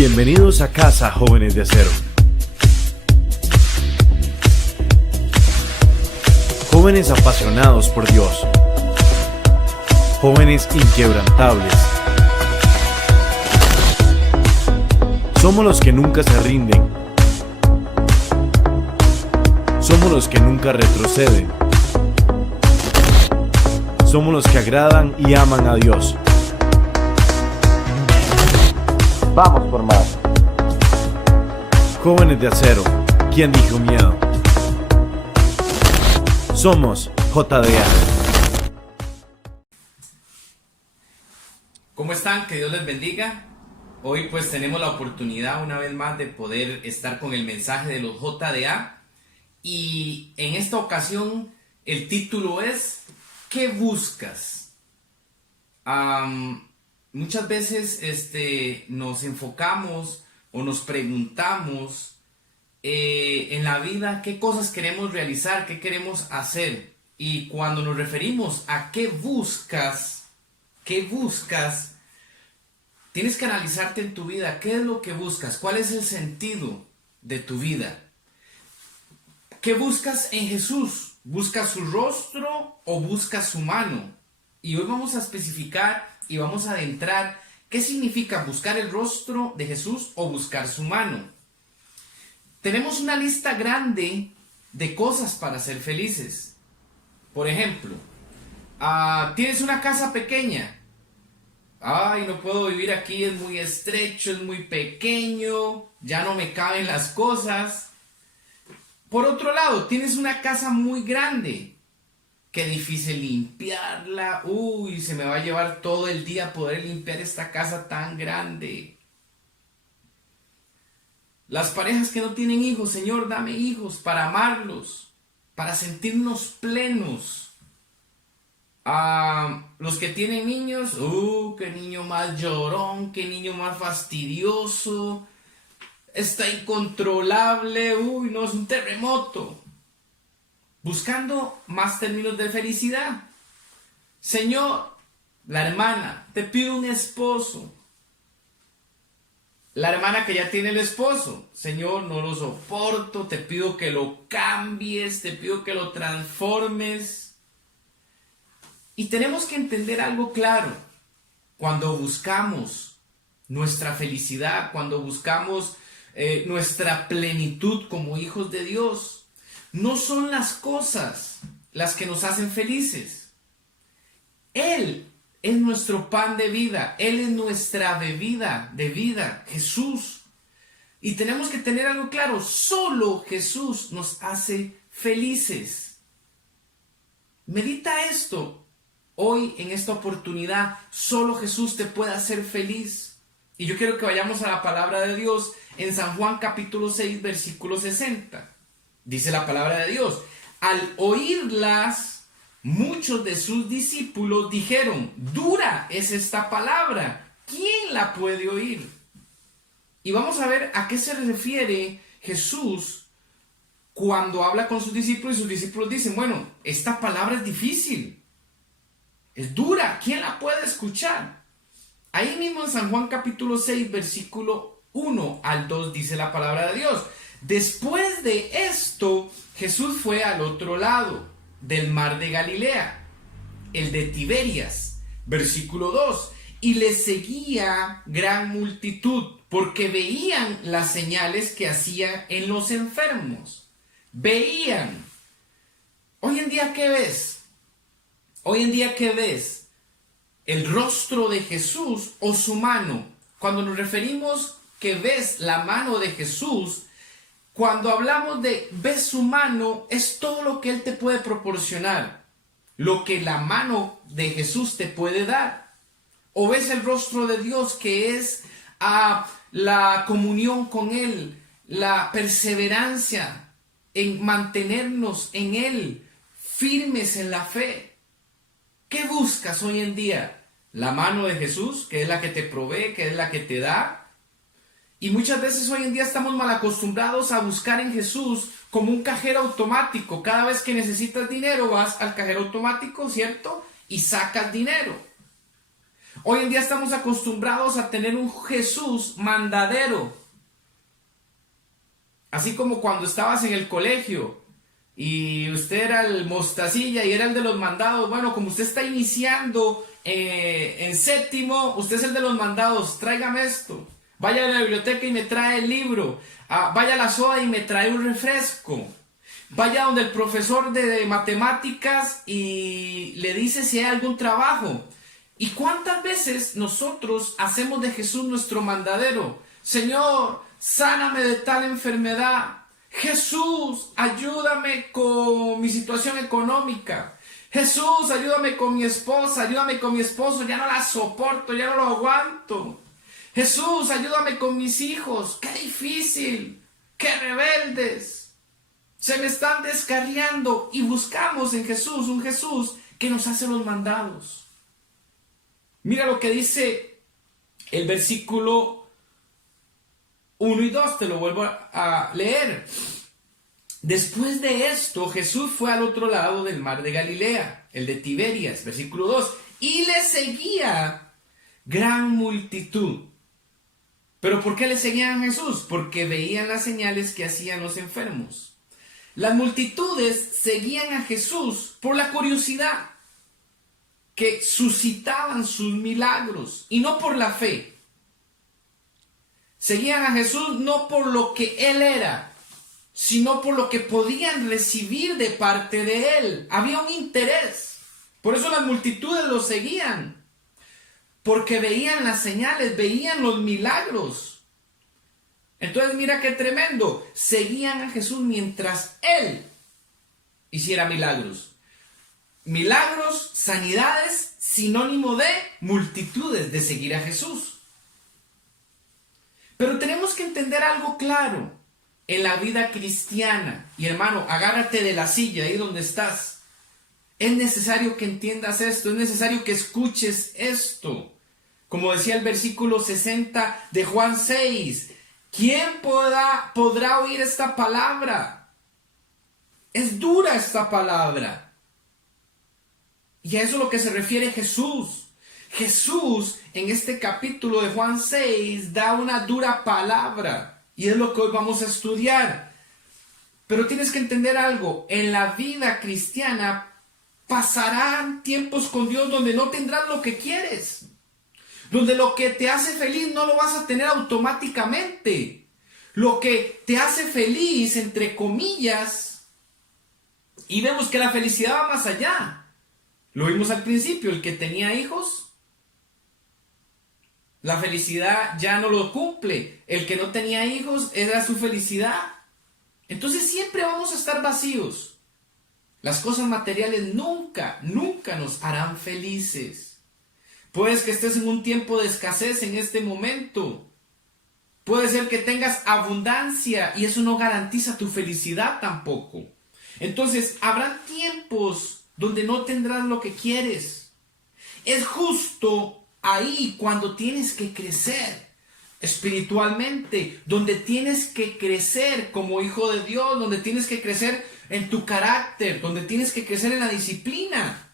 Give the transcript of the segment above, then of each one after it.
Bienvenidos a casa, jóvenes de acero. Jóvenes apasionados por Dios. Jóvenes inquebrantables. Somos los que nunca se rinden. Somos los que nunca retroceden. Somos los que agradan y aman a Dios. Vamos por más. Jóvenes de acero, ¿quién dijo miedo? Somos JDA. ¿Cómo están? Que Dios les bendiga. Hoy pues tenemos la oportunidad una vez más de poder estar con el mensaje de los JDA. Y en esta ocasión el título es ¿qué buscas? Muchas veces nos enfocamos o nos preguntamos en la vida qué cosas queremos realizar, qué queremos hacer. Y cuando nos referimos a qué buscas, tienes que analizarte en tu vida. ¿Qué es lo que buscas? ¿Cuál es el sentido de tu vida? ¿Qué buscas en Jesús? ¿Buscas su rostro o buscas su mano? Y hoy vamos a especificar y vamos a adentrar qué significa buscar el rostro de Jesús o buscar su mano. Tenemos una lista grande de cosas para ser felices. Por ejemplo, tienes una casa pequeña. Ay, no puedo vivir aquí, es muy estrecho, es muy pequeño, ya no me caben las cosas. Por otro lado, tienes una casa muy grande. Qué difícil limpiarla. Uy, se me va a llevar todo el día poder limpiar esta casa tan grande. Las parejas que no tienen hijos, Señor, dame hijos para amarlos, para sentirnos plenos. Los que tienen niños, qué niño más llorón, qué niño más fastidioso. Está incontrolable, no, es un terremoto. Buscando más términos de felicidad. Señor, la hermana, te pido un esposo. La hermana que ya tiene el esposo. Señor, no lo soporto, te pido que lo cambies, te pido que lo transformes. Y tenemos que entender algo claro. Cuando buscamos nuestra felicidad, cuando buscamos nuestra plenitud como hijos de Dios, no son las cosas las que nos hacen felices. Él es nuestro pan de vida. Él es nuestra bebida de vida, Jesús. Y tenemos que tener algo claro. Solo Jesús nos hace felices. Medita esto. Hoy, en esta oportunidad, solo Jesús te puede hacer feliz. Y yo quiero que vayamos a la palabra de Dios en San Juan capítulo 6, versículo 60. Dice la palabra de Dios: al oírlas, muchos de sus discípulos dijeron, dura es esta palabra, ¿quién la puede oír? Y vamos a ver a qué se refiere Jesús cuando habla con sus discípulos y sus discípulos dicen, bueno, esta palabra es difícil, es dura, ¿quién la puede escuchar? Ahí mismo en San Juan capítulo 6, versículo 1 al 2 dice la palabra de Dios. Después de esto, Jesús fue al otro lado del mar de Galilea, el de Tiberias, versículo 2, y le seguía gran multitud, porque veían las señales que hacía en los enfermos. Veían. Hoy en día, ¿qué ves? Hoy en día, ¿qué ves? ¿El rostro de Jesús o su mano? Cuando nos referimos que ves la mano de Jesús, cuando hablamos de ves su mano, es todo lo que Él te puede proporcionar, lo que la mano de Jesús te puede dar. O ves el rostro de Dios, que es la comunión con Él, la perseverancia en mantenernos en Él, firmes en la fe. ¿Qué buscas hoy en día? La mano de Jesús, que es la que te provee, que es la que te da. Y muchas veces hoy en día estamos mal acostumbrados a buscar en Jesús como un cajero automático. Cada vez que necesitas dinero vas al cajero automático, ¿cierto? Y sacas dinero. Hoy en día estamos acostumbrados a tener un Jesús mandadero. Así como cuando estabas en el colegio y usted era el mostacilla y era el de los mandados. Bueno, como usted está iniciando en séptimo, usted es el de los mandados. Tráigame esto. Vaya a la biblioteca y me trae el libro. Vaya a la soda y me trae un refresco. Vaya donde el profesor de matemáticas y le dice si hay algún trabajo. ¿Y cuántas veces nosotros hacemos de Jesús nuestro mandadero? Señor, sáname de tal enfermedad. Jesús, ayúdame con mi situación económica. Jesús, ayúdame con mi esposa, ayúdame con mi esposo, ya no la soporto, ya no lo aguanto. Jesús, ayúdame con mis hijos, qué difícil, qué rebeldes. Se me están descarriando y buscamos en Jesús, un Jesús que nos hace los mandados. Mira lo que dice el versículo 1 y 2, te lo vuelvo a leer. Después de esto, Jesús fue al otro lado del mar de Galilea, el de Tiberias, versículo 2, y le seguía gran multitud. ¿Pero por qué le seguían a Jesús? Porque veían las señales que hacían los enfermos. Las multitudes seguían a Jesús por la curiosidad que suscitaban sus milagros y no por la fe. Seguían a Jesús no por lo que Él era, sino por lo que podían recibir de parte de Él. Había un interés. Por eso las multitudes lo seguían. Porque veían las señales, veían los milagros. Entonces mira qué tremendo. Seguían a Jesús mientras Él hiciera milagros. Milagros, sanidades, sinónimo de multitudes, de seguir a Jesús. Pero tenemos que entender algo claro en la vida cristiana. Y hermano, agárrate de la silla ahí donde estás. Es necesario que entiendas esto, es necesario que escuches esto. Como decía el versículo 60 de Juan 6, ¿quién podrá oír esta palabra? Es dura esta palabra. Y a eso es lo que se refiere Jesús. Jesús en este capítulo de Juan 6 da una dura palabra. Y es lo que hoy vamos a estudiar. Pero tienes que entender algo. En la vida cristiana pasarán tiempos con Dios donde no tendrás lo que quieres. Donde lo que te hace feliz no lo vas a tener automáticamente. Lo que te hace feliz, entre comillas, y vemos que la felicidad va más allá. Lo vimos al principio, el que tenía hijos, la felicidad ya no lo cumple. El que no tenía hijos era su felicidad. Entonces siempre vamos a estar vacíos. Las cosas materiales nunca nos harán felices. Puedes que estés en un tiempo de escasez en este momento. Puede ser que tengas abundancia y eso no garantiza tu felicidad tampoco. Entonces, habrá tiempos donde no tendrás lo que quieres. Es justo ahí cuando tienes que crecer espiritualmente, donde tienes que crecer como hijo de Dios, donde tienes que crecer en tu carácter, donde tienes que crecer en la disciplina.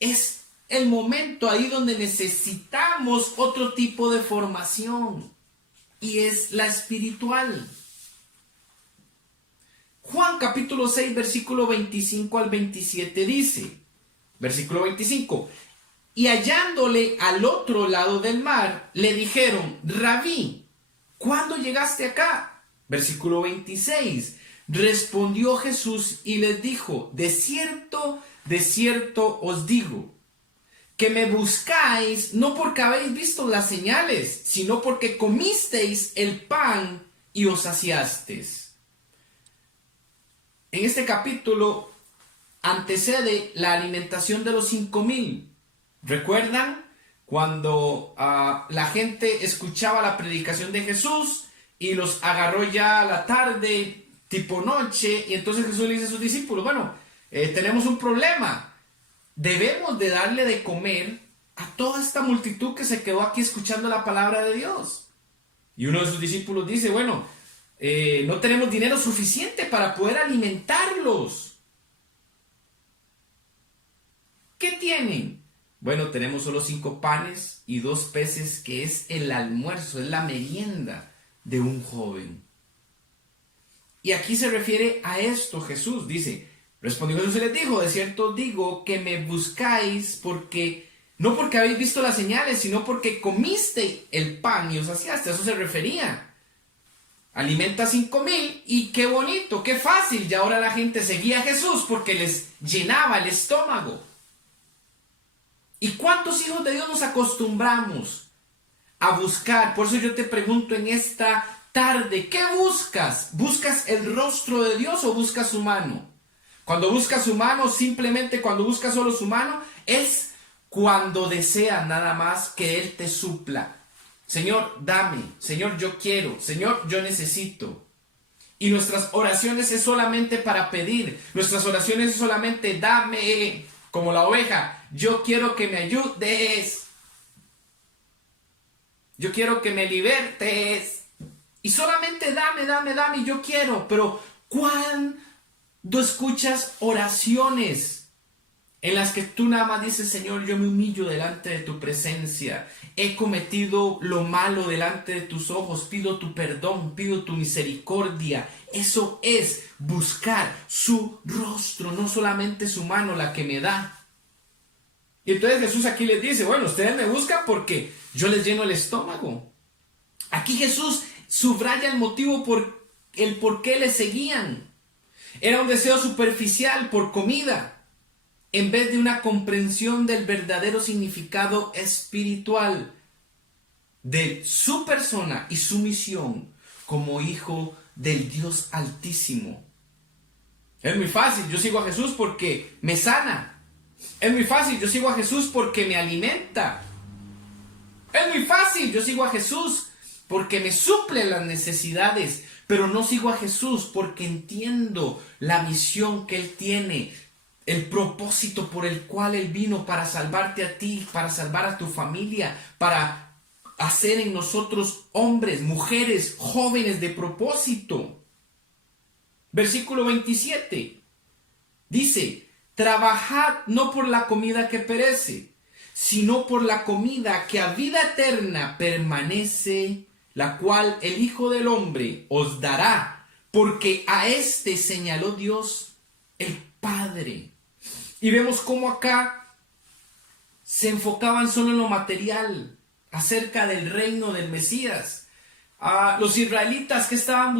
Es el momento ahí donde necesitamos otro tipo de formación, y es la espiritual. Juan capítulo 6 versículo 25 al 27 dice, versículo 25, y hallándole al otro lado del mar, le dijeron, Rabí, ¿cuándo llegaste acá? Versículo 26, respondió Jesús y les dijo, de cierto os digo, que me buscáis no porque habéis visto las señales, sino porque comisteis el pan y os saciasteis. En este capítulo antecede la alimentación de los 5,000. ¿Recuerdan? Cuando la gente escuchaba la predicación de Jesús y los agarró ya a la tarde, tipo noche, y entonces Jesús le dice a sus discípulos, bueno, tenemos un problema. Debemos de darle de comer a toda esta multitud que se quedó aquí escuchando la palabra de Dios. Y uno de sus discípulos dice, bueno, no tenemos dinero suficiente para poder alimentarlos. ¿Qué tienen? Bueno, tenemos solo 5 panes y 2 peces, que es el almuerzo, es la merienda de un joven. Y aquí se refiere a esto Jesús. Dice, respondió Jesús y les dijo, de cierto digo que me buscáis no porque habéis visto las señales, sino porque comiste el pan y os saciaste. A eso se refería. Alimenta 5,000 y qué bonito, qué fácil. Y ahora la gente seguía a Jesús porque les llenaba el estómago. ¿Y cuántos hijos de Dios nos acostumbramos a buscar? Por eso yo te pregunto en esta tarde, ¿qué buscas? ¿Buscas el rostro de Dios o buscas su mano? Cuando buscas su mano, simplemente cuando buscas solo su mano, es cuando deseas nada más que Él te supla. Señor, dame. Señor, yo quiero. Señor, yo necesito. Y nuestras oraciones es solamente para pedir. Nuestras oraciones es solamente dame, como la oveja. Yo quiero que me ayudes. Yo quiero que me libertes. Y solamente dame, dame, dame, y yo quiero. Pero ¿cuándo escuchas oraciones en las que tú nada más dices, Señor, yo me humillo delante de tu presencia, he cometido lo malo delante de tus ojos, pido tu perdón, pido tu misericordia? Eso es buscar su rostro, no solamente su mano la que me da. Y entonces Jesús aquí les dice, bueno, ustedes me buscan porque yo les lleno el estómago. Aquí Jesús subraya el motivo por qué le seguían. Era un deseo superficial por comida, en vez de una comprensión del verdadero significado espiritual de su persona y su misión como hijo del Dios Altísimo. Es muy fácil, yo sigo a Jesús porque me sana. Es muy fácil, yo sigo a Jesús porque me alimenta. Es muy fácil, yo sigo a Jesús porque me suple las necesidades. Pero no sigo a Jesús porque entiendo la misión que Él tiene, el propósito por el cual Él vino para salvarte a ti, para salvar a tu familia, para hacer en nosotros hombres, mujeres, jóvenes de propósito. Versículo 27 dice, trabajad no por la comida que perece, sino por la comida que a vida eterna permanece, la cual el Hijo del Hombre os dará, porque a éste señaló Dios el Padre. Y vemos cómo acá se enfocaban solo en lo material, acerca del reino del Mesías. Los israelitas que estaban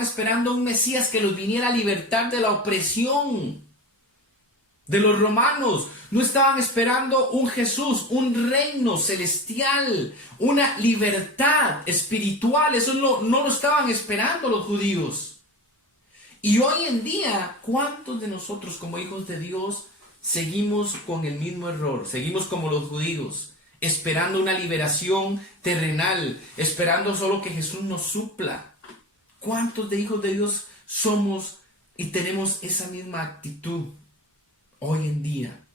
esperando un Mesías que los viniera a libertar de la opresión de los romanos. No estaban esperando un Jesús, un reino celestial, una libertad espiritual. Eso no lo estaban esperando los judíos. Y hoy en día, ¿cuántos de nosotros como hijos de Dios seguimos con el mismo error? Seguimos como los judíos, esperando una liberación terrenal, esperando solo que Jesús nos supla. ¿Cuántos de hijos de Dios somos y tenemos esa misma actitud hoy en día?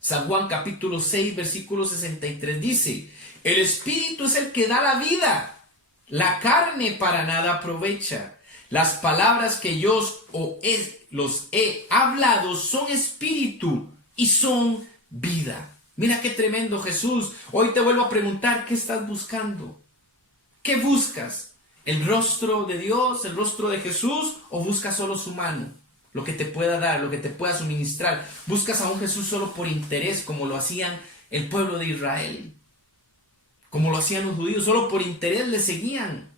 San Juan capítulo 6 versículo 63 dice, el Espíritu es el que da la vida, la carne para nada aprovecha. Las palabras que yo los he hablado son espíritu y son vida. Mira qué tremendo Jesús. Hoy te vuelvo a preguntar, ¿qué estás buscando? ¿Qué buscas? ¿El rostro de Dios, el rostro de Jesús, o buscas solo su mano? Lo que te pueda dar, lo que te pueda suministrar. ¿Buscas a un Jesús solo por interés, como lo hacían el pueblo de Israel? Como lo hacían los judíos, solo por interés le seguían.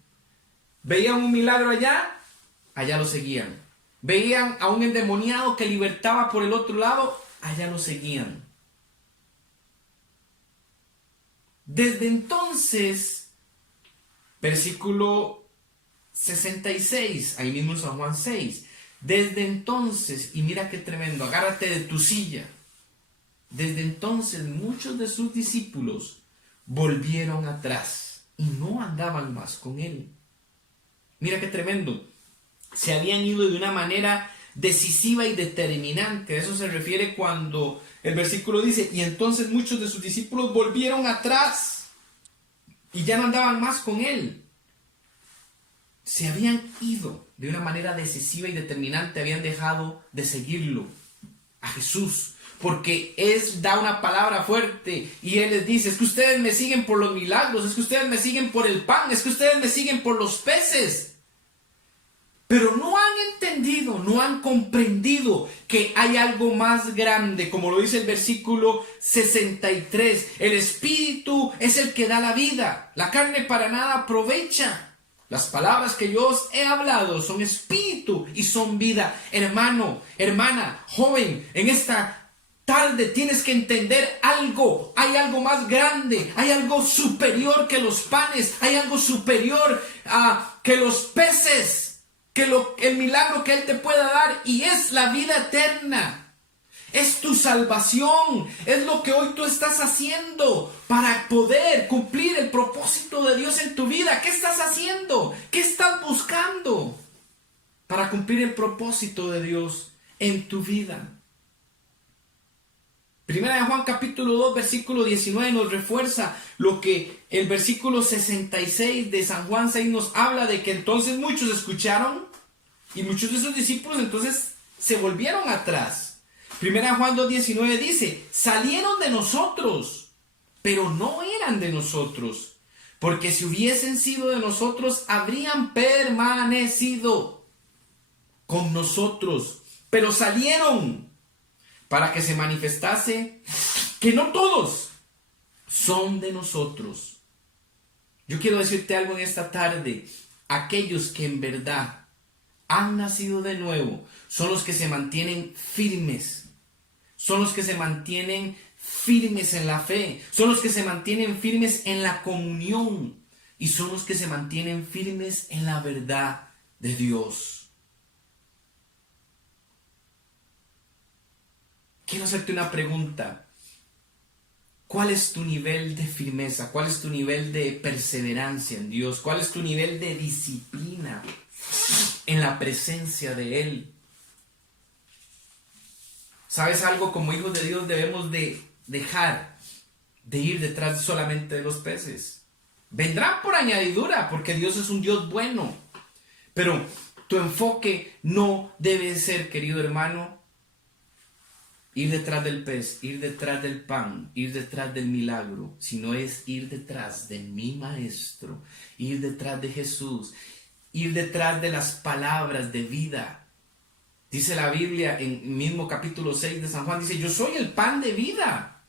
Veían un milagro allá lo seguían. Veían a un endemoniado que libertaba por el otro lado, allá lo seguían. Desde entonces, versículo 66, ahí mismo en San Juan 6, desde entonces, y mira qué tremendo, agárrate de tu silla, desde entonces muchos de sus discípulos volvieron atrás y no andaban más con Él. Mira qué tremendo, se habían ido de una manera decisiva y determinante. A eso se refiere cuando el versículo dice, y entonces muchos de sus discípulos volvieron atrás y ya no andaban más con Él. Se habían ido de una manera decisiva y determinante, habían dejado de seguirlo a Jesús. porque da una palabra fuerte y Él les dice, es que ustedes me siguen por los milagros, es que ustedes me siguen por el pan, es que ustedes me siguen por los peces. Pero no han entendido, no han comprendido que hay algo más grande, como lo dice el versículo 63. El Espíritu es el que da la vida, la carne para nada aprovecha. Las palabras que yo os he hablado son espíritu y son vida. Hermano, hermana, joven, en esta tarde tienes que entender algo. Hay algo más grande, hay algo superior que los panes, hay algo superior que los peces. El milagro que Él te pueda dar, y es la vida eterna, es tu salvación, es lo que hoy tú estás haciendo para poder cumplir el propósito de Dios en tu vida. ¿Qué estás haciendo? ¿Qué estás buscando para cumplir el propósito de Dios en tu vida? Primera de Juan capítulo 2 versículo 19 nos refuerza lo que el versículo 66 de San Juan 6 nos habla, de que entonces muchos escucharon y muchos de esos discípulos entonces se volvieron atrás. Primera de Juan 2:19 dice, salieron de nosotros, pero no eran de nosotros, porque si hubiesen sido de nosotros habrían permanecido con nosotros, pero salieron para que se manifestase que no todos son de nosotros. Yo quiero decirte algo en esta tarde. Aquellos que en verdad han nacido de nuevo son los que se mantienen firmes. Son los que se mantienen firmes en la fe. Son los que se mantienen firmes en la comunión. Y son los que se mantienen firmes en la verdad de Dios. Quiero hacerte una pregunta. ¿Cuál es tu nivel de firmeza? ¿Cuál es tu nivel de perseverancia en Dios? ¿Cuál es tu nivel de disciplina en la presencia de Él? ¿Sabes algo? Como hijos de Dios debemos de dejar de ir detrás solamente de los peces. Vendrán por añadidura, porque Dios es un Dios bueno. Pero tu enfoque no debe ser, querido hermano, ir detrás del pez, ir detrás del pan, ir detrás del milagro, sino es ir detrás de mi Maestro, ir detrás de Jesús, ir detrás de las palabras de vida. Dice la Biblia en el mismo capítulo 6 de San Juan, dice, yo soy el pan de vida.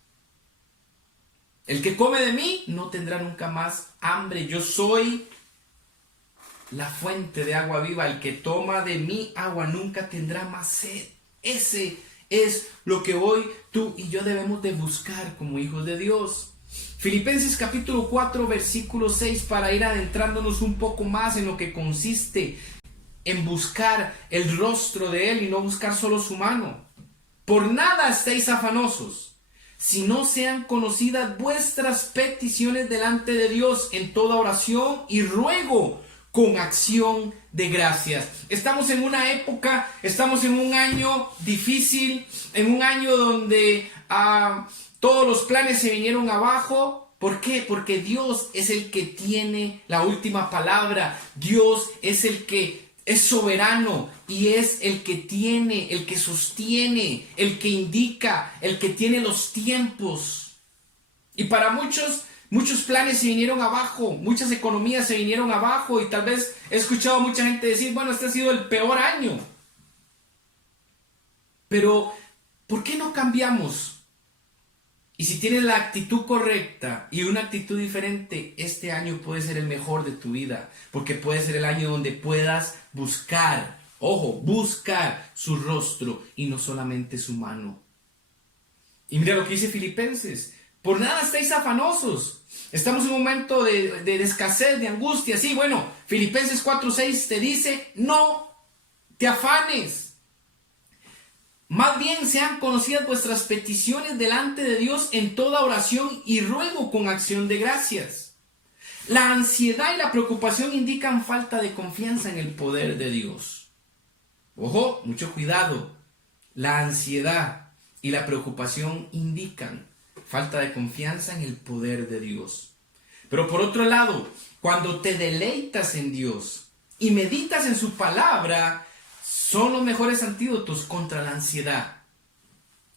El que come de mí no tendrá nunca más hambre. Yo soy la fuente de agua viva. El que toma de mi agua nunca tendrá más sed. Ese es lo que hoy tú y yo debemos de buscar como hijos de Dios. Filipenses capítulo 4 versículo 6, para ir adentrándonos un poco más en lo que consiste en buscar el rostro de Él y no buscar solo su mano. Por nada estéis afanosos, si no sean conocidas vuestras peticiones delante de Dios en toda oración y ruego con acción de gracias. Estamos en una época, estamos en un año difícil, en un año donde todos los planes se vinieron abajo. ¿Por qué? Porque Dios es el que tiene la última palabra. Dios es el que es soberano y es el que tiene, el que sostiene, el que indica, el que tiene los tiempos. Y para muchos planes se vinieron abajo, muchas economías se vinieron abajo, y tal vez he escuchado a mucha gente decir, bueno, este ha sido el peor año. Pero, ¿por qué no cambiamos? Y si tienes la actitud correcta y una actitud diferente, este año puede ser el mejor de tu vida, porque puede ser el año donde puedas buscar, ojo, buscar su rostro y no solamente su mano. Y mira lo que dice Filipenses, por nada estéis afanosos. Estamos en un momento de escasez, de angustia. Sí, bueno, Filipenses 4:6 te dice, no te afanes. Más bien sean conocidas vuestras peticiones delante de Dios en toda oración y ruego con acción de gracias. La ansiedad y la preocupación indican falta de confianza en el poder de Dios. Ojo, mucho cuidado. La ansiedad y la preocupación indican falta de confianza en el poder de Dios. Pero por otro lado, cuando te deleitas en Dios y meditas en su palabra, son los mejores antídotos contra la ansiedad.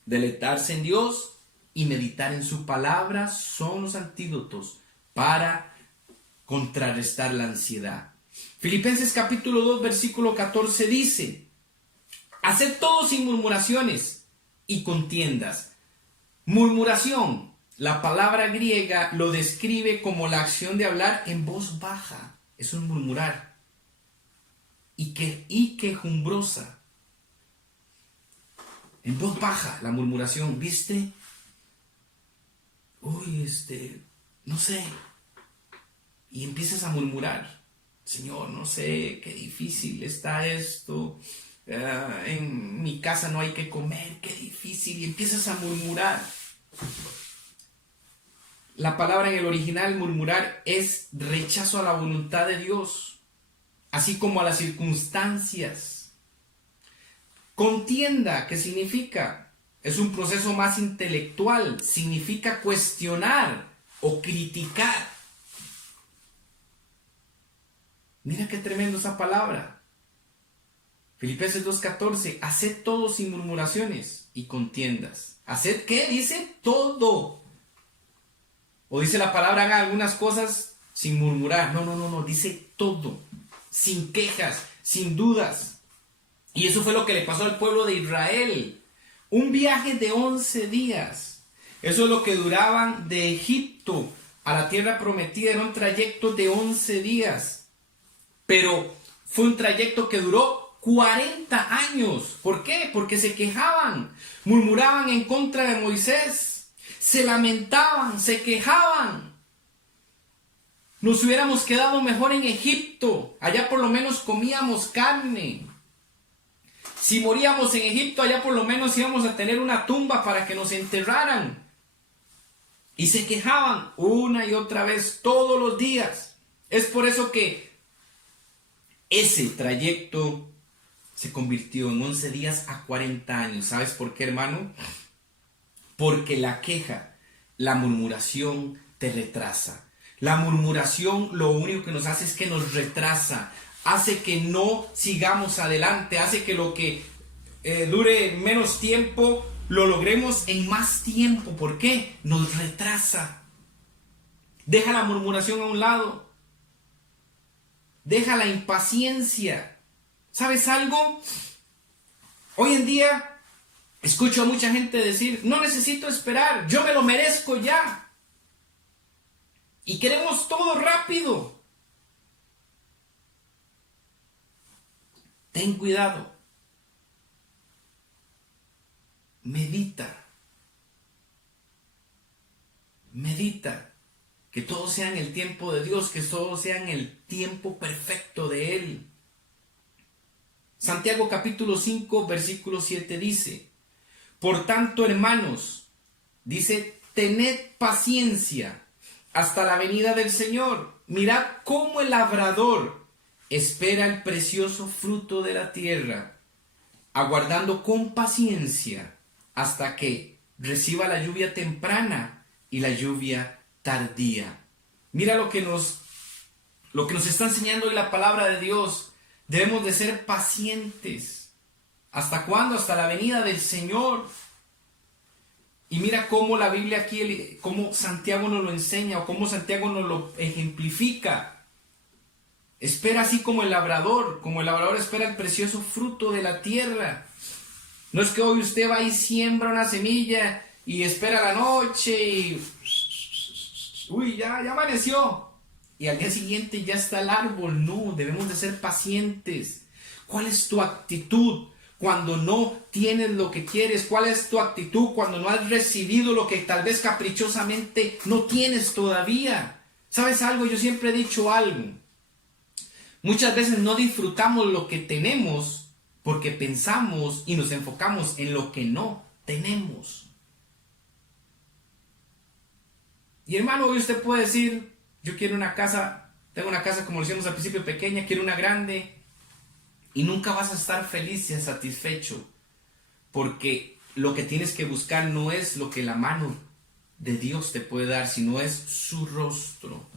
Deleitarse en Dios y meditar en su palabra son los antídotos para contrarrestar la ansiedad. Filipenses capítulo 2, versículo 14 dice: haced todo sin murmuraciones y contiendas. Murmuración, la palabra griega lo describe como la acción de hablar en voz baja. Es un murmurar. Y quejumbrosa. En voz baja, la murmuración, ¿viste? Uy, no sé. Y empiezas a murmurar. Señor, no sé, qué difícil está esto. En mi casa no hay que comer, qué difícil. Y empiezas a murmurar. La palabra en el original, murmurar, es rechazo a la voluntad de Dios, así como a las circunstancias. Contienda, ¿qué significa? Es un proceso más intelectual, significa cuestionar o criticar. Mira qué tremendo esa palabra. Filipenses 2:14, haced todo sin murmuraciones y contiendas. ¿Haced qué? Dice todo. O dice la palabra, haga algunas cosas sin murmurar. No, dice todo. Sin quejas, sin dudas. Y eso fue lo que le pasó al pueblo de Israel. Un viaje de 11 días. Eso es lo que duraban de Egipto a la tierra prometida. Era un trayecto de 11 días. Pero fue un trayecto que duró 40 años. ¿Por qué? Porque se quejaban, murmuraban en contra de Moisés, se lamentaban, se quejaban. Nos hubiéramos quedado mejor en Egipto, allá por lo menos comíamos carne. Si moríamos en Egipto, allá por lo menos íbamos a tener una tumba para que nos enterraran. Y se quejaban una y otra vez todos los días. Es por eso que ese trayecto se convirtió en 11 días a 40 años. ¿Sabes por qué, hermano? Porque la queja, la murmuración te retrasa. La murmuración lo único que nos hace es que nos retrasa. Hace que no sigamos adelante. Hace que lo que dure menos tiempo lo logremos en más tiempo. ¿Por qué? Nos retrasa. Deja la murmuración a un lado. Deja la impaciencia. ¿Sabes algo? Hoy en día escucho a mucha gente decir, no necesito esperar, yo me lo merezco ya. Y queremos todo rápido. Ten cuidado. Medita. Medita. Que todo sea en el tiempo de Dios, que todo sea en el tiempo perfecto de Él. Santiago capítulo 5, versículo 7 dice, por tanto, hermanos, dice, tened paciencia hasta la venida del Señor. Mirad cómo el labrador espera el precioso fruto de la tierra, aguardando con paciencia hasta que reciba la lluvia temprana y la lluvia tardía. Mira lo que nos está enseñando hoy la palabra de Dios. Debemos de ser pacientes. ¿Hasta cuándo? Hasta la venida del Señor. Y mira cómo la Biblia aquí, cómo Santiago nos lo enseña o cómo Santiago nos lo ejemplifica. Espera así como el labrador espera el precioso fruto de la tierra. No es que hoy usted va y siembra una semilla y espera la noche y uy, ya amaneció. Y al día siguiente ya está el árbol. No, debemos de ser pacientes. ¿Cuál es tu actitud cuando no tienes lo que quieres? ¿Cuál es tu actitud cuando no has recibido lo que tal vez caprichosamente no tienes todavía? ¿Sabes algo? Yo siempre he dicho algo. Muchas veces no disfrutamos lo que tenemos porque pensamos y nos enfocamos en lo que no tenemos. Y hermano, hoy usted puede decir, yo quiero una casa, tengo una casa como lo decíamos al principio pequeña, quiero una grande. Y nunca vas a estar feliz y satisfecho. Porque lo que tienes que buscar no es lo que la mano de Dios te puede dar, sino es su rostro.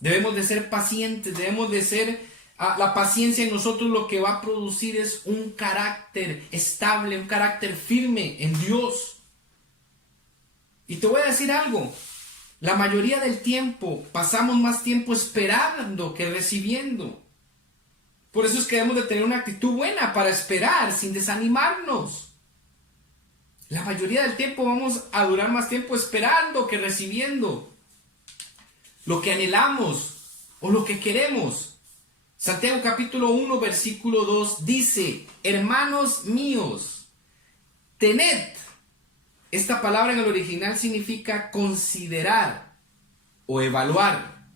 Debemos de ser pacientes, debemos de ser La paciencia en nosotros lo que va a producir es un carácter estable, un carácter firme en Dios. Y te voy a decir algo, la mayoría del tiempo pasamos más tiempo esperando que recibiendo. Por eso es que debemos de tener una actitud buena para esperar sin desanimarnos. La mayoría del tiempo vamos a durar más tiempo esperando que recibiendo lo que anhelamos o lo que queremos. Santiago capítulo 1 versículo 2 dice: hermanos míos, tened. Esta palabra en el original significa considerar o evaluar.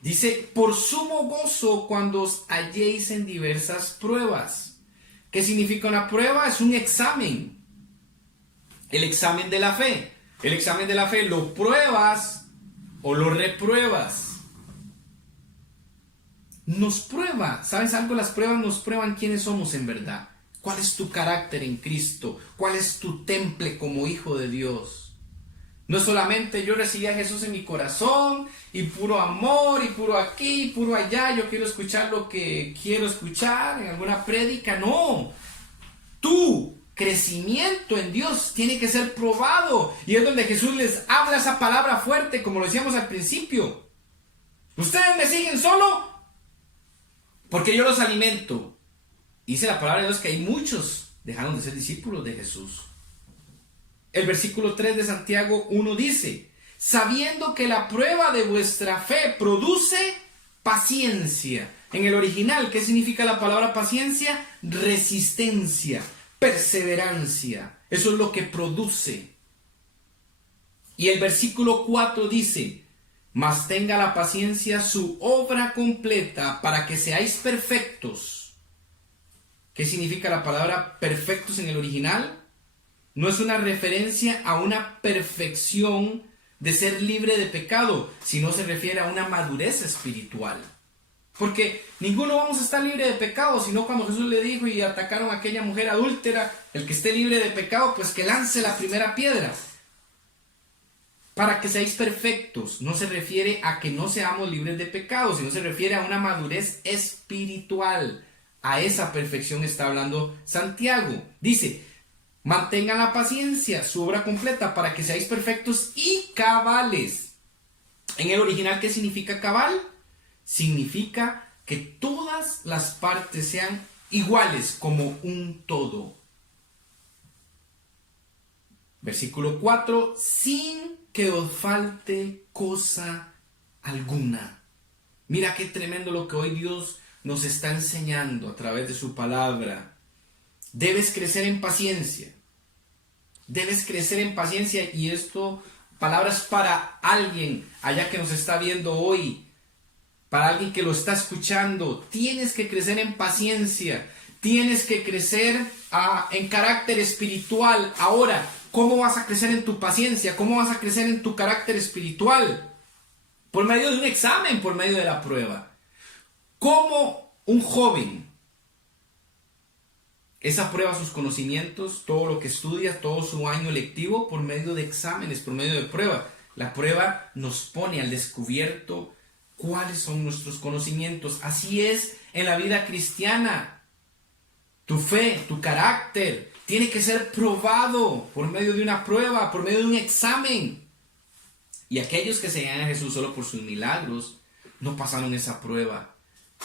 Dice: por sumo gozo cuando os halléis en diversas pruebas. ¿Qué significa una prueba? Es un examen. El examen de la fe. El examen de la fe lo pruebas o lo repruebas. Nos prueba, ¿sabes algo? Las pruebas nos prueban quiénes somos en verdad. ¿Cuál es tu carácter en Cristo? ¿Cuál es tu temple como hijo de Dios? No es solamente yo recibí a Jesús en mi corazón y puro amor y puro aquí y puro allá. Yo quiero escuchar lo que quiero escuchar en alguna prédica. No, tu crecimiento en Dios tiene que ser probado. Y es donde Jesús les habla esa palabra fuerte, como lo decíamos al principio. Ustedes me siguen solo porque yo los alimento. Dice la palabra de Dios que hay muchos dejaron de ser discípulos de Jesús. El versículo 3 de Santiago 1 dice: sabiendo que la prueba de vuestra fe produce paciencia. En el original, ¿qué significa la palabra paciencia? Resistencia, perseverancia. Eso es lo que produce. Y el versículo 4 dice: mas tenga la paciencia su obra completa para que seáis perfectos. ¿Qué significa la palabra perfectos en el original? No es una referencia a una perfección de ser libre de pecado, sino se refiere a una madurez espiritual. Porque ninguno vamos a estar libre de pecado, sino cuando Jesús le dijo y atacaron a aquella mujer adúltera, el que esté libre de pecado, pues que lance la primera piedra. Para que seáis perfectos, no se refiere a que no seamos libres de pecado, sino se refiere a una madurez espiritual. A esa perfección está hablando Santiago. Dice: mantengan la paciencia, su obra completa, para que seáis perfectos y cabales. En el original, ¿qué significa cabal? Significa que todas las partes sean iguales como un todo. Versículo 4: sin que os falte cosa alguna. Mira qué tremendo lo que hoy Dios nos está enseñando a través de su palabra. Debes crecer en paciencia. Debes crecer en paciencia. Y esto, palabras para alguien allá que nos está viendo hoy, para alguien que lo está escuchando. Tienes que crecer en paciencia. Tienes que crecer en carácter espiritual. Ahora, ¿cómo vas a crecer en tu paciencia? ¿Cómo vas a crecer en tu carácter espiritual? Por medio de un examen, por medio de la prueba. ¿Cómo un joven aprueba sus conocimientos, todo lo que estudia, todo su año lectivo? Por medio de exámenes, por medio de pruebas. La prueba nos pone al descubierto cuáles son nuestros conocimientos. Así es en la vida cristiana. Tu fe, tu carácter tiene que ser probado por medio de una prueba, por medio de un examen. Y aquellos que seguían a Jesús solo por sus milagros no pasaron esa prueba.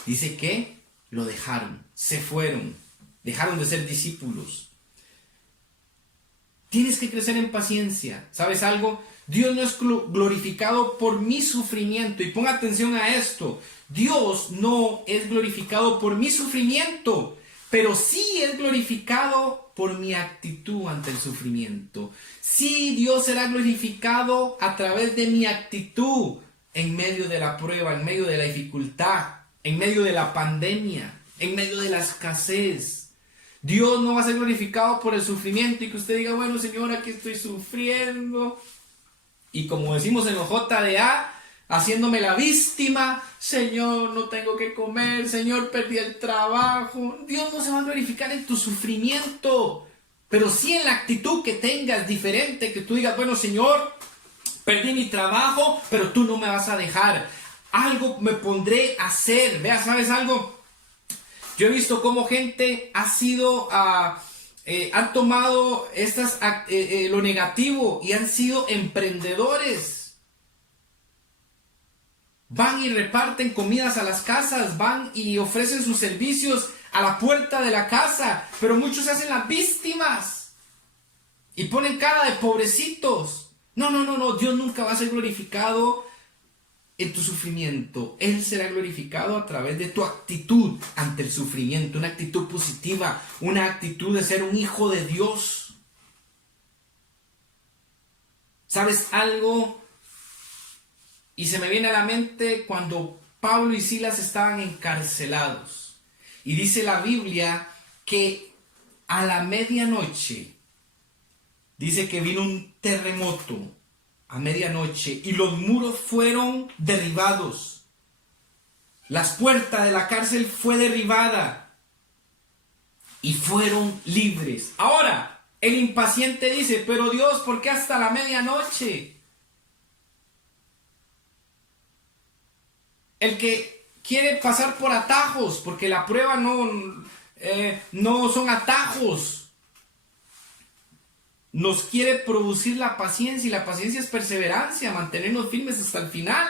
Dice que lo dejaron, se fueron, dejaron de ser discípulos. Tienes que crecer en paciencia. ¿Sabes algo? Dios no es glorificado por mi sufrimiento. Y pon atención a esto. Dios no es glorificado por mi sufrimiento, pero sí es glorificado por mi actitud ante el sufrimiento. Sí, Dios será glorificado a través de mi actitud en medio de la prueba, en medio de la dificultad, en medio de la pandemia, en medio de la escasez. Dios no va a ser glorificado por el sufrimiento y que usted diga: bueno, Señor, aquí estoy sufriendo. Y como decimos en los JDA, haciéndome la víctima: Señor, no tengo que comer, Señor, perdí el trabajo. Dios no se va a glorificar en tu sufrimiento, pero sí en la actitud que tengas diferente, que tú digas: bueno, Señor, perdí mi trabajo, pero tú no me vas a dejar. algo me pondré a hacer. Vea, ¿sabes algo? Yo he visto cómo gente ha sido, han tomado lo negativo y han sido emprendedores. Van y reparten comidas a las casas, van y ofrecen sus servicios a la puerta de la casa, pero muchos se hacen las víctimas y ponen cara de pobrecitos. No, Dios nunca va a ser glorificado en tu sufrimiento. Él será glorificado a través de tu actitud ante el sufrimiento, una actitud positiva, una actitud de ser un hijo de Dios. ¿Sabes algo? Y se me viene a la mente cuando Pablo y Silas estaban encarcelados. Y dice la Biblia que a la medianoche, dice que vino un terremoto a medianoche y los muros fueron derribados. Las puertas de la cárcel fue derribada y fueron libres. Ahora, el impaciente dice, pero Dios, ¿por qué hasta la medianoche? El que quiere pasar por atajos, porque la prueba no son atajos. Nos quiere producir la paciencia, y la paciencia es perseverancia, mantenernos firmes hasta el final.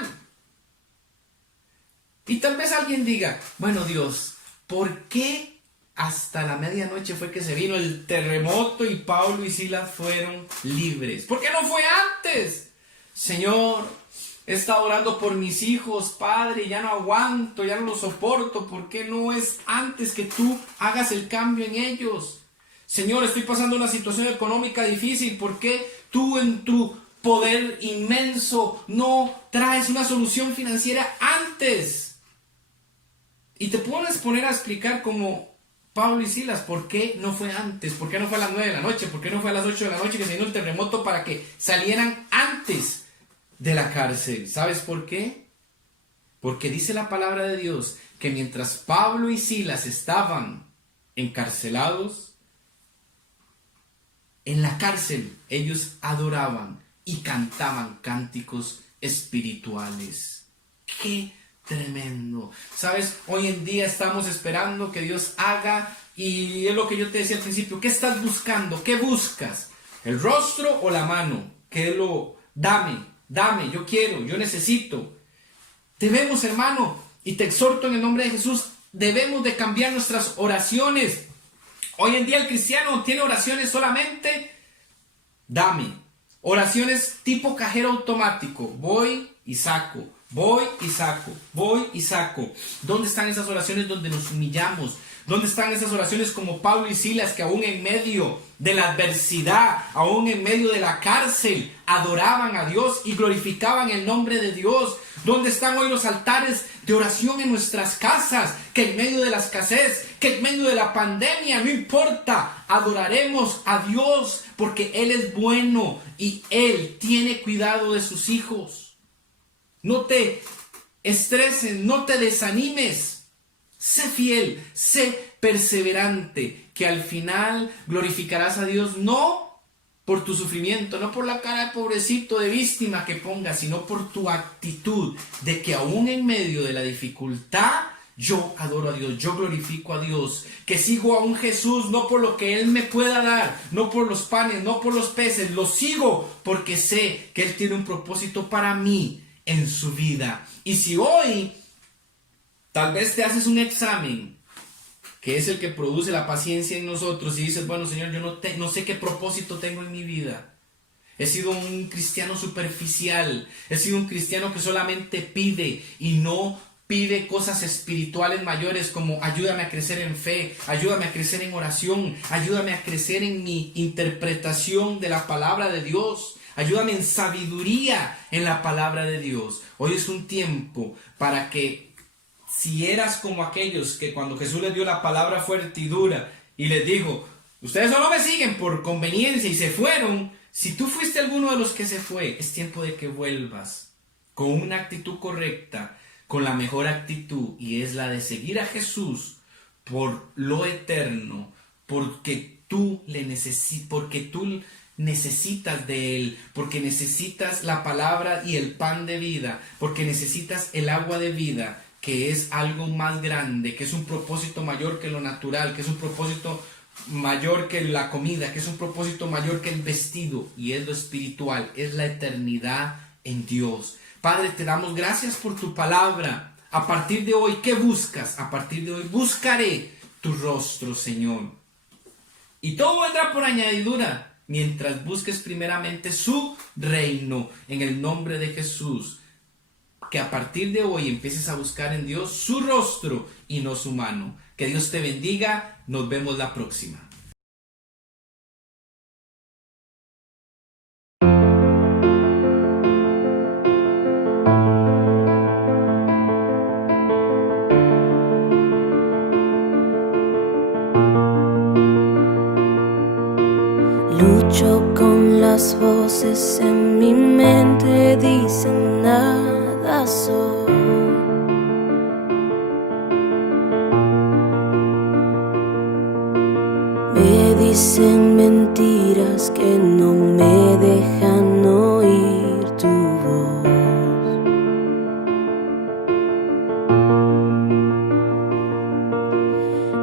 Y tal vez alguien diga, bueno Dios, ¿por qué hasta la medianoche fue que se vino el terremoto y Pablo y Silas fueron libres? ¿Por qué no fue antes? Señor, he estado orando por mis hijos, Padre, ya no aguanto, ya no los soporto. ¿Por qué no es antes que tú hagas el cambio en ellos? Señor, estoy pasando una situación económica difícil. ¿Por qué tú en tu poder inmenso no traes una solución financiera antes? Y te puedes poner a explicar como Pablo y Silas, ¿por qué no fue antes? ¿Por qué no fue a las 9 de la noche? ¿Por qué no fue a las 8 de la noche que se vino el terremoto para que salieran antes de la cárcel? ¿Sabes por qué? Porque dice la palabra de Dios que mientras Pablo y Silas estaban encarcelados, en la cárcel ellos adoraban y cantaban cánticos espirituales. ¡Qué tremendo! ¿Sabes? Hoy en día estamos esperando que Dios haga, y es lo que yo te decía al principio. ¿Qué estás buscando? ¿Qué buscas? ¿El rostro o la mano? Dame, yo quiero, yo necesito. Debemos, hermano, y te exhorto en el nombre de Jesús, debemos de cambiar nuestras oraciones. Hoy en día el cristiano tiene oraciones solamente, dame. Oraciones tipo cajero automático. Voy y saco, voy y saco, voy y saco. ¿Dónde están esas oraciones donde nos humillamos? ¿Dónde están esas oraciones como Pablo y Silas, que aún en medio de la adversidad, aún en medio de la cárcel, adoraban a Dios y glorificaban el nombre de Dios? ¿Dónde están hoy los altares de oración en nuestras casas? Que en medio de la escasez, que en medio de la pandemia, no importa, adoraremos a Dios porque Él es bueno y Él tiene cuidado de sus hijos. No te estreses, no te desanimes. Sé fiel, sé perseverante, que al final glorificarás a Dios no por tu sufrimiento, no por la cara de pobrecito, de víctima que pongas, sino por tu actitud de que aún en medio de la dificultad yo adoro a Dios, yo glorifico a Dios, que sigo a un Jesús no por lo que Él me pueda dar, no por los panes, no por los peces, lo sigo porque sé que Él tiene un propósito para mí en su vida. Y si hoy tal vez te haces un examen, que es el que produce la paciencia en nosotros, y dices, bueno Señor, yo no sé qué propósito tengo en mi vida. He sido un cristiano superficial, he sido un cristiano que solamente pide y no pide cosas espirituales mayores como ayúdame a crecer en fe, ayúdame a crecer en oración, ayúdame a crecer en mi interpretación de la palabra de Dios. Ayúdame en sabiduría en la palabra de Dios. Hoy es un tiempo para que, si eras como aquellos que cuando Jesús les dio la palabra fuerte y dura y les dijo, ustedes solo me siguen por conveniencia y se fueron, si tú fuiste alguno de los que se fue, es tiempo de que vuelvas con una actitud correcta, con la mejor actitud, y es la de seguir a Jesús por lo eterno, porque tú necesitas de Él, porque necesitas la palabra y el pan de vida, porque necesitas el agua de vida, que es algo más grande, que es un propósito mayor que lo natural, que es un propósito mayor que la comida, que es un propósito mayor que el vestido, y es lo espiritual, es la eternidad en Dios. Padre, te damos gracias por tu palabra. A partir de hoy, ¿qué buscas? A partir de hoy buscaré tu rostro, Señor. Y todo vendrá por añadidura, mientras busques primeramente su reino, en el nombre de Jesús. Que a partir de hoy empieces a buscar en Dios su rostro y no su mano. Que Dios te bendiga. Nos vemos la próxima. Lucho con las voces en mi mente, dicen nada soy. Me dicen mentiras que no me dejan oír tu voz.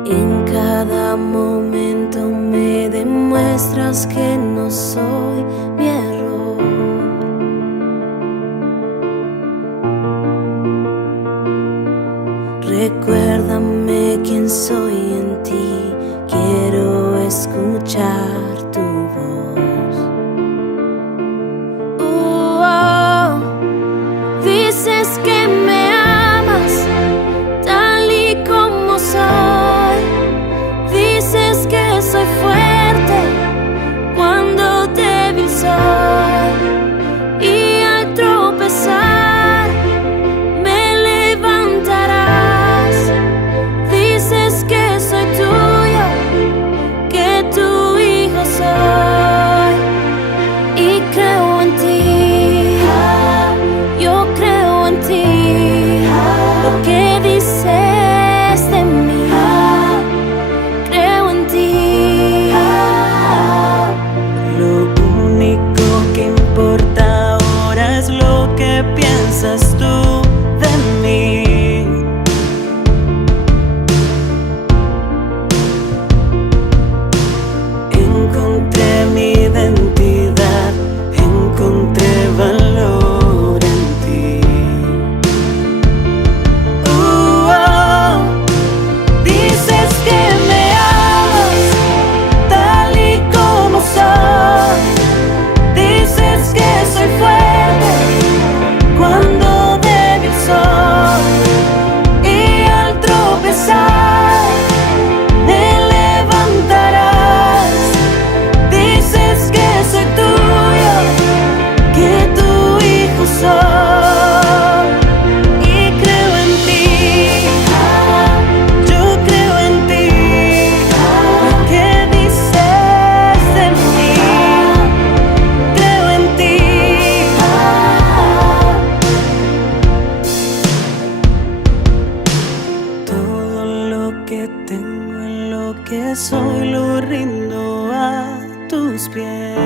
En cada momento me demuestras que no soy mi error. Recuérdame quién soy en ti, quiero escuchar tu voz. Dices que me amas tal y como soy. Dices que soy fuerte cuando débil soy, y al tropezar me levantarás. Dices que soy tuyo, que tu hijo soy, y creo en ti. Yo creo en ti. Lo que dices de mí, creo en ti. Lo único que importa ahora es lo que piensas tú de mí. Encontré mi identidad, encontré valor en ti. Dices que me amas tal y como soy. Dices que soy fuerte cuando débil soy, y al tropezar me levantarás. Dices que soy tuyo, que tu hijo soy, y creo en ti. Yo creo en ti. Lo que dices de mí, creo en ti. Todo lo que tengo y lo que soy lo rindo a tus pies.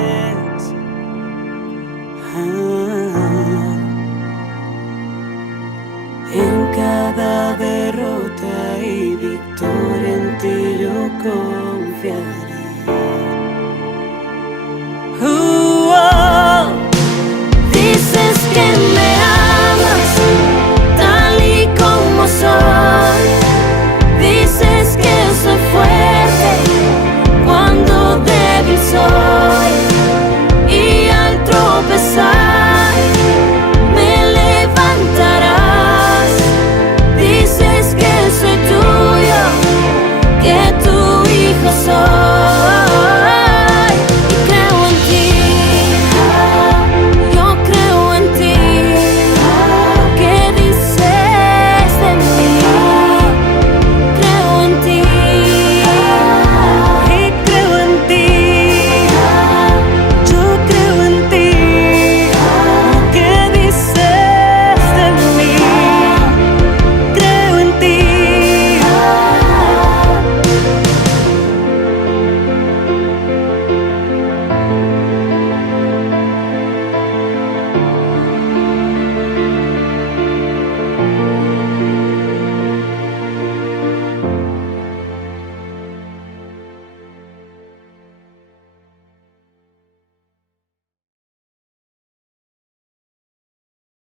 En cada derrota y victoria en ti yo corro.